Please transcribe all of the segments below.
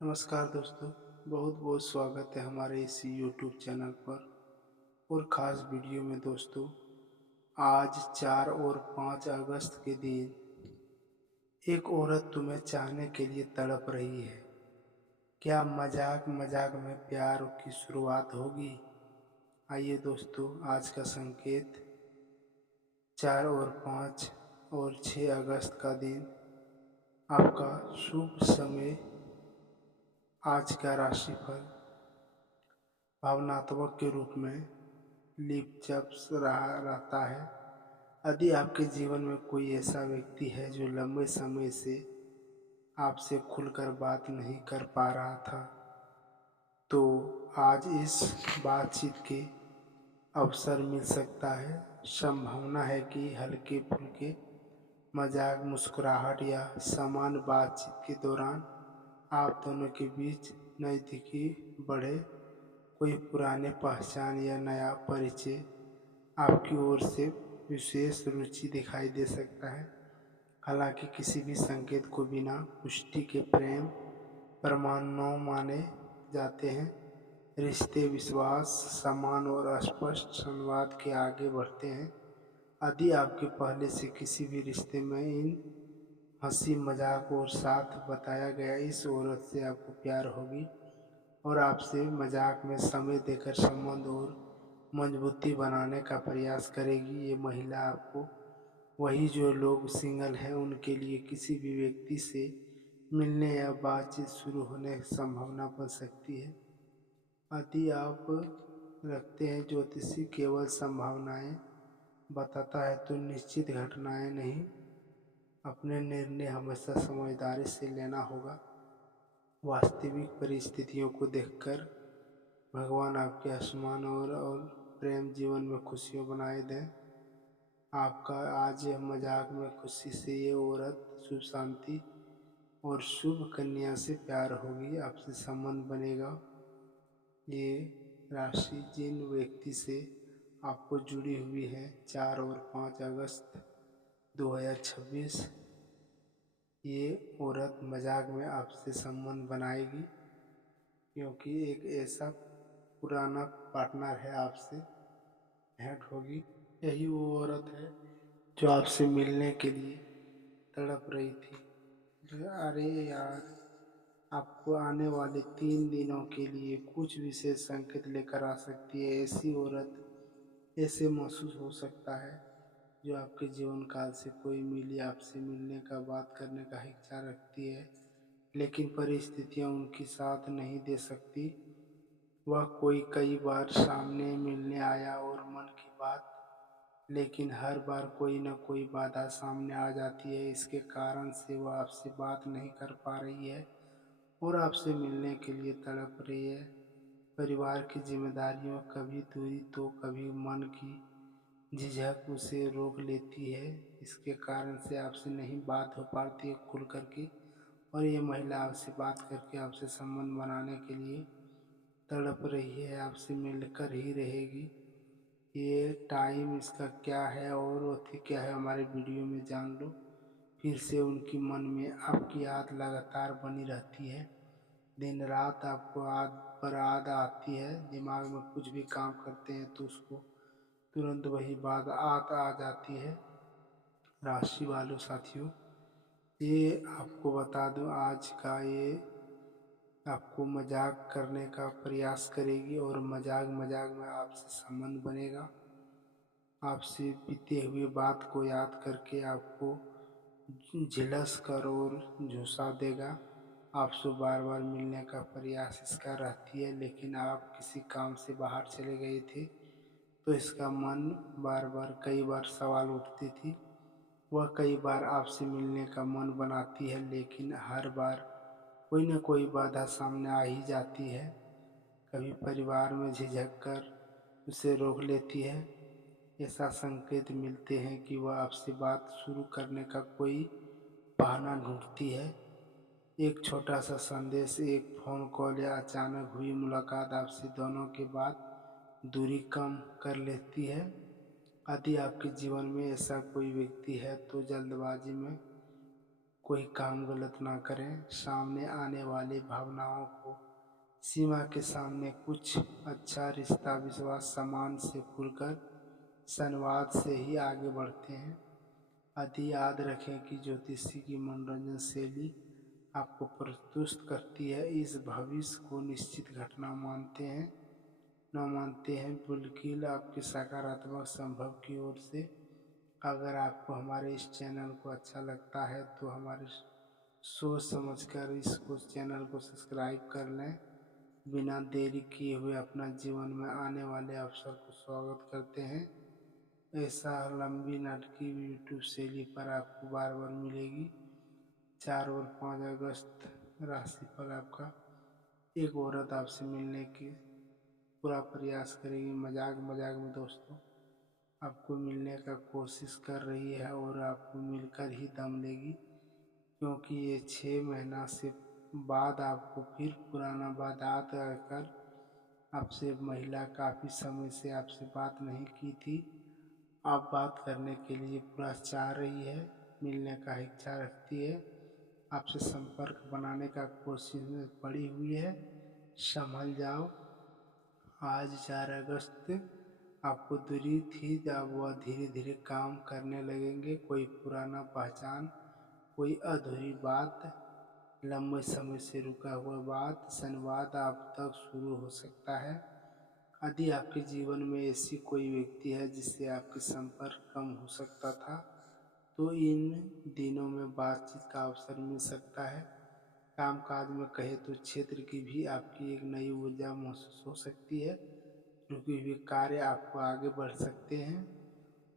नमस्कार दोस्तों। बहुत बहुत स्वागत है हमारे इस YouTube चैनल पर और ख़ास वीडियो में। दोस्तों, आज 4 और 5 अगस्त के दिन एक औरत तुम्हें चाहने के लिए तड़प रही है। क्या मजाक मजाक में प्यार की शुरुआत होगी? आइए दोस्तों, आज का संकेत 4 और 5 और 6 अगस्त का दिन आपका शुभ समय। आज का राशिफल भावनात्मक के रूप में लिपचप्स रहता है। यदि आपके जीवन में कोई ऐसा व्यक्ति है जो लंबे समय से आपसे खुलकर बात नहीं कर पा रहा था, तो आज इस बातचीत के अवसर मिल सकता है। संभावना है कि हल्के फुल्के मजाक, मुस्कुराहट या सामान्य बातचीत के दौरान आप दोनों के बीच नज़दीकी बढ़े। कोई पुराने पहचान या नया परिचय आपकी ओर से विशेष रुचि दिखाई दे सकता है। हालांकि किसी भी संकेत को बिना पुष्टि के प्रेम प्रमाण न माने जाते हैं। रिश्ते विश्वास, सम्मान और स्पष्ट संवाद के आगे बढ़ते हैं। यदि आपके पहले से किसी भी रिश्ते में इन हंसी मजाक और साथ बताया गया, इस औरत से आपको प्यार होगी और आपसे मजाक में समय देकर संबंध और मजबूती बनाने का प्रयास करेगी। ये महिला आपको वही जो लोग सिंगल हैं उनके लिए किसी भी व्यक्ति से मिलने या बातचीत शुरू होने की संभावना बन सकती है। यदि आप रखते हैं ज्योतिषी केवल संभावनाएं बताता है, तो निश्चित घटनाएं नहीं। अपने निर्णय हमेशा समझदारी से लेना होगा। वास्तविक परिस्थितियों को देखकर भगवान आपके आसमान और प्रेम जीवन में खुशियों बनाए दें। आपका आज यह मजाक में खुशी से ये औरत शुभ शांति और शुभ कन्या से प्यार होगी, आपसे संबंध बनेगा। ये राशि जिन व्यक्ति से आपको जुड़ी हुई है 4 और 5 अगस्त 2026, ये औरत मजाक में आपसे संबंध बनाएगी, क्योंकि एक ऐसा पुराना पार्टनर है, आपसे भेंट होगी। यही वो औरत है जो आपसे मिलने के लिए तड़प रही थी। अरे यार, आपको आने वाले 3 दिनों के लिए कुछ विशेष संकेत लेकर आ सकती है। ऐसी औरत ऐसे महसूस हो सकता है जो आपके जीवन काल से कोई मिली आपसे मिलने का, बात करने का इच्छा रखती है, लेकिन परिस्थितियां उनकी साथ नहीं दे सकती। वह कोई कई बार सामने मिलने आया और मन की बात, लेकिन हर बार कोई न कोई बाधा सामने आ जाती है। इसके कारण से वह आपसे बात नहीं कर पा रही है और आपसे मिलने के लिए तड़प रही है। परिवार की जिम्मेदारियों, कभी दूरी तो कभी मन की झिझक उसे रोक लेती है। इसके कारण से आपसे नहीं बात हो पाती है खुल करके, और ये महिला आपसे बात करके आपसे संबंध बनाने के लिए तड़प रही है, आपसे मिलकर ही रहेगी। ये टाइम इसका क्या है और अति क्या है, हमारे वीडियो में जान लो। फिर से उनकी मन में आपकी याद लगातार बनी रहती है। दिन रात आपको याद पर याद आती है। दिमाग में कुछ भी काम करते हैं तो उसको तुरंत वही बात आ जाती है। राशि वालों साथियों, ये आपको बता दूं, आज का ये आपको मजाक करने का प्रयास करेगी और मजाक मजाक में आपसे संबंध बनेगा। आपसे बीते हुए बात को याद करके आपको झिलस कर और झुंसा देगा। आपसे बार बार मिलने का प्रयास इसका रहती है, लेकिन आप किसी काम से बाहर चले गए थे तो इसका मन बार बार कई बार सवाल उठती थी। वह कई बार आपसे मिलने का मन बनाती है, लेकिन हर बार कोई न कोई बाधा सामने आ ही जाती है। कभी परिवार में झिझक कर उसे रोक लेती है। ऐसा संकेत मिलते हैं कि वह आपसे बात शुरू करने का कोई बहाना ढूंढती है। एक छोटा सा संदेश, एक फ़ोन कॉल या अचानक हुई मुलाकात आपसे दोनों के बाद दूरी कम कर लेती है। यदि आपके जीवन में ऐसा कोई व्यक्ति है तो जल्दबाजी में कोई काम गलत ना करें। सामने आने वाली भावनाओं को सीमा के सामने कुछ अच्छा रिश्ता विश्वास सम्मान से खुलकर संवाद से ही आगे बढ़ते हैं। यदि याद रखें कि ज्योतिषी की मनोरंजन शैली आपको प्रस्तुत करती है, इस भविष्य को निश्चित घटना मानते हैं न मानते हैं, बिल्कुल आपके सकारात्मक संभव की ओर से। अगर आपको हमारे इस चैनल को अच्छा लगता है तो हमारे सोच समझकर इसको चैनल को सब्सक्राइब कर लें। बिना देरी किए हुए अपना जीवन में आने वाले अवसर को स्वागत करते हैं। ऐसा लंबी नाटकीय यूट्यूब शैली पर आपको बार बार मिलेगी। 4 और 5 अगस्त राशिफल आपका। एक औरत आपसे मिलने की पूरा प्रयास करेगी, मजाक मजाक में दोस्तों आपको मिलने का कोशिश कर रही है और आपको मिलकर ही दम लेगी, क्योंकि ये 6 महीना से बाद आपको फिर पुराना बात आकर आपसे महिला काफ़ी समय से आपसे बात नहीं की थी, आप बात करने के लिए पूरा चाह रही है, मिलने का इच्छा रखती है, आपसे संपर्क बनाने का कोशिश में पड़ी हुई है। संभल जाओ। आज 4 अगस्त आपको दूरी थी, जब वह धीरे धीरे काम करने लगेंगे। कोई पुराना पहचान, कोई अधूरी बात, लंबे समय से रुका हुआ बात, संवाद आप तक शुरू हो सकता है। यदि आपके जीवन में ऐसी कोई व्यक्ति है जिससे आपके संपर्क कम हो सकता था, तो इन दिनों में बातचीत का अवसर मिल सकता है। कामकाज में कहे तो क्षेत्र की भी आपकी एक नई ऊर्जा महसूस हो सकती है। रुके हुए कार्य आपको आगे बढ़ सकते हैं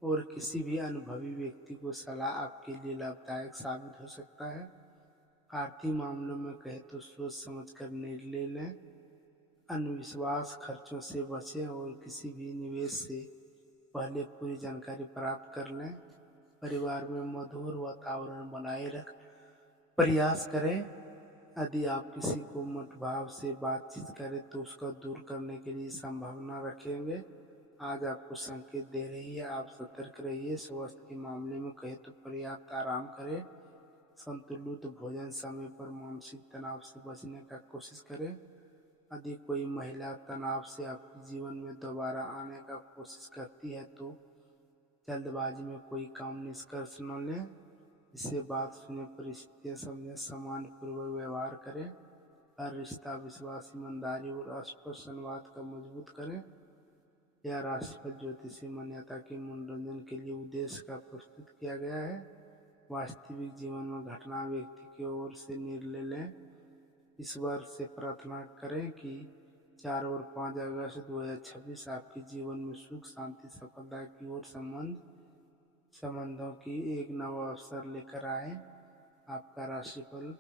और किसी भी अनुभवी व्यक्ति को सलाह आपके लिए लाभदायक साबित हो सकता है। आर्थिक मामलों में कहे तो सोच समझकर निर्णय लें। अनविश्वास खर्चों से बचें और किसी भी निवेश से पहले पूरी जानकारी प्राप्त कर लें। परिवार में मधुर वातावरण बनाए रख प्रयास करें। यदि आप किसी को मतभाव से बातचीत करें तो उसका दूर करने के लिए संभावना रखेंगे। आज आपको संकेत दे रही है, आप सतर्क रहिए। स्वास्थ्य के मामले में कहे तो पर्याप्त आराम करें, संतुलित भोजन, समय पर मानसिक तनाव से बचने का कोशिश करें। यदि कोई महिला तनाव से आपके जीवन में दोबारा आने का कोशिश करती है तो जल्दबाजी में कोई काम निष्कर्ष न लें। इससे बात सुने, परिस्थितियाँ समझें, सम्मानपूर्वक व्यवहार करें। हर रिश्ता विश्वास, ईमानदारी और स्पष्ट संवाद का मजबूत करें। यह राशिफल ज्योतिषी मान्यता के मनोरंजन के लिए उद्देश्य का प्रस्तुत किया गया है। वास्तविक जीवन में घटना व्यक्ति की ओर से निर्णय लें। ईश्वर से प्रार्थना करें कि 4 और 5 अगस्त 2026 आपके जीवन में सुख, शांति, सफलता की ओर संबंधों की एक नवा अवसर लेकर आए। आपका राशिफल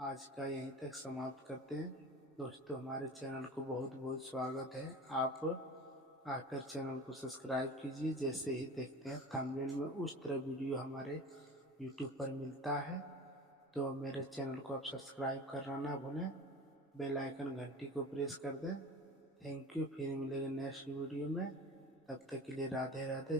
आज का यहीं तक समाप्त करते हैं। दोस्तों, हमारे चैनल को बहुत बहुत स्वागत है। आप आकर चैनल को सब्सक्राइब कीजिए। जैसे ही देखते हैं थंबनेल में उस तरह वीडियो हमारे यूट्यूब पर मिलता है, तो मेरे चैनल को आप सब्सक्राइब करना ना भूलें। बेल आइकन घंटी को प्रेस कर दें। Thank you. फिर मिलेंगे नेक्स्ट वीडियो में। तब तक के लिए राधे राधे।